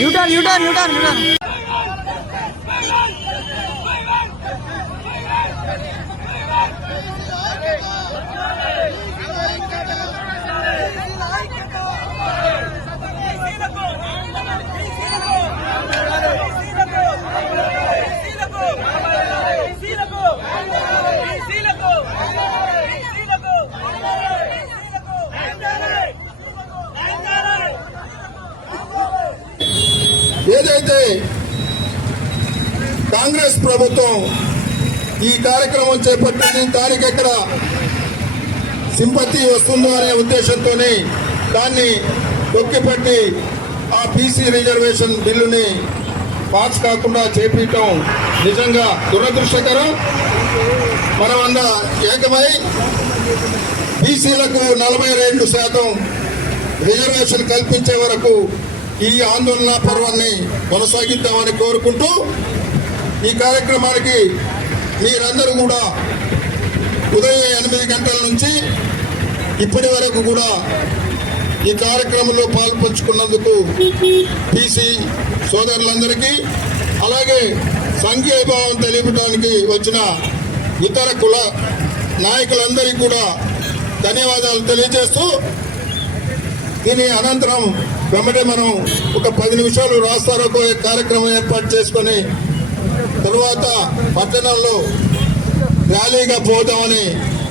U turn U turn U turn U turn ఏదైతే కాంగ్రెస్ ప్రభుత్వం ఈ కార్యక్రమం చేపట్టింది దానికి ఎక్కడ సింపతి వస్తుందో అనే ఉద్దేశంతోనే దాన్ని తొక్కిపెట్టి ఆ బీసీ రిజర్వేషన్ బిల్లుని పాస్ కాకుండా చేపించటం నిజంగా దురదృష్టకరం. మనమంద ఏకమై బీసీలకు నలభై రెండు శాతం రిజర్వేషన్ కల్పించే వరకు ఈ ఆందోళన పర్వాన్ని కొనసాగిద్దామని కోరుకుంటూ ఈ కార్యక్రమానికి మీరందరూ కూడా ఉదయం ఎనిమిది గంటల నుంచి ఇప్పటి వరకు కూడా ఈ కార్యక్రమంలో పాల్పంచుకున్నందుకు పీసీ సోదరులందరికీ అలాగే సంఘీభావం తెలియటానికి వచ్చిన ఇతర కుల నాయకులందరికీ కూడా ధన్యవాదాలు తెలియజేస్తూ దీని అనంతరం వెంబడే మనం ఒక పది నిమిషాలు రాస్తారోకో కార్యక్రమం ఏర్పాటు చేసుకొని తరువాత పట్టణంలో ర్యాలీగా పోదామని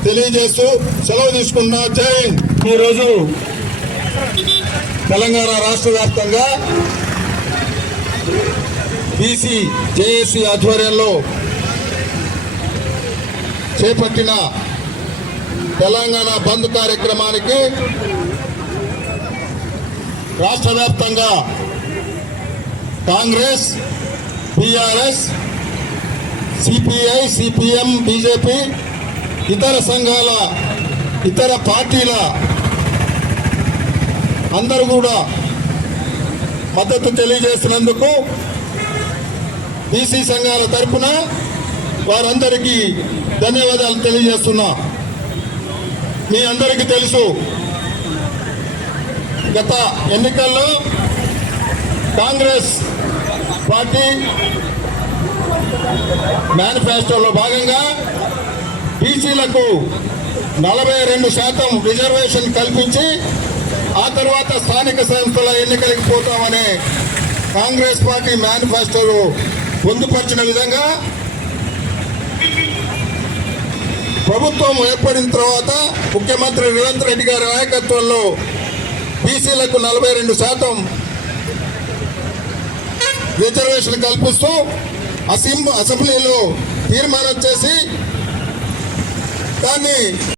తెలియజేస్తూ సెలవు తీసుకున్నా జై ఈరోజు తెలంగాణ రాష్ట్ర వ్యాప్తంగా బీసీ జేఏసీ ఆధ్వర్యంలో చేపట్టిన తెలంగాణ బంద్ కార్యక్రమానికి రాష్ట్ర వ్యాప్తంగా Congress BRS CPI CPM BJP ఇతర సంఘాల ఇతర పార్టీల అందరూ కూడా మద్దతు తెలియజేసినందుకు బీసీ సంఘాల తరఫున వారందరికీ ధన్యవాదాలు తెలియజేస్తున్నా. మీ అందరికీ తెలుసు గత ఎన్నికల్లో కాంగ్రెస్ పార్టీ మేనిఫెస్టోలో భాగంగా బీసీలకు నలభై రెండు శాతం రిజర్వేషన్ కల్పించి ఆ తర్వాత స్థానిక సంస్థల ఎన్నికలకు పోతామనే కాంగ్రెస్ పార్టీ మేనిఫెస్టోలో పొందుపరిచిన విధంగా ప్రభుత్వం ఏర్పడిన తర్వాత ముఖ్యమంత్రి రేవంత్ రెడ్డి గారి నాయకత్వంలో బీసీలకు నలభై రెండు శాతం రిజర్వేషన్ కల్పిస్తూ అసెంబ్లీలో తీర్మానం చేసి దాన్ని